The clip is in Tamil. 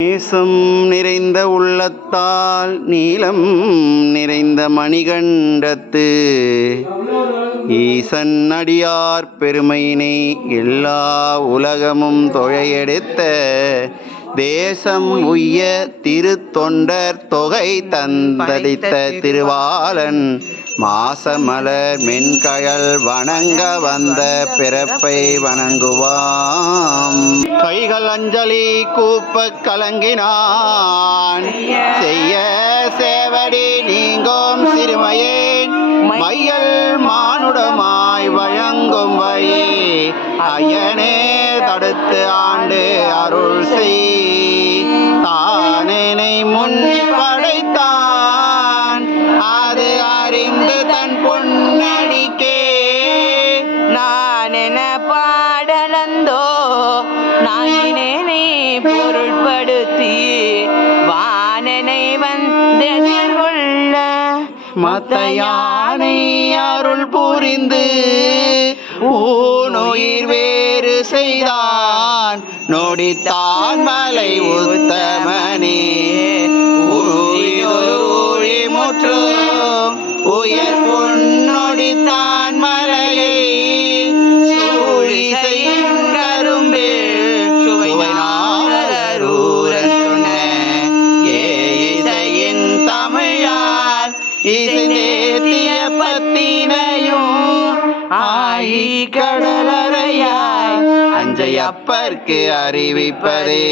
நேசம் நிறைந்த உள்ளத்தால் நீலம் நிறைந்த மணிகண்டத்து ஈசன் அடியார் பெருமையினை எல்லா உலகமும் தொழையெடுத்த தேசம் உய்ய திருத்தொண்டர் தொகை தந்தளித்த திருவாளன் மாசமலர் மென்கழல் வணங்க வந்த பிறப்பை வணங்குவாம். கைகள் அஞ்சலி கூப்ப கலங்கினான் செய்ய சேவடி நீங்கும் சிறுமையேன் மையல் மானுடமாய் வழங்கும் வழி ஐயனே தடுத்து ஆண்டு அருள் செய். தானேனை முன் படைத்தான் அது அறிந்து தன் பொன்னடிக்கே நான் என பாடலந்தோ நாயினேனை பொருட்படுத்தி வானனை வந்தெதிர்கொள்ள மத்த யானை அருள் புரிந்து ஊனுயிர் வேறு செய்தான் நொடித்தான் மலை உத்தமனே ஊழி முற்றும் உயர் பொன்னொடித்தான் மலையை சூழி செய்யும் கரும்பே சுவை நாரூரன் சொன்ன இசையின் தமிழால் இசைந்தேத்திய பத்தினையும் ஆயி கடலறையாய் அஞ்சையப்பர்க்கு அறிவிப்பதே.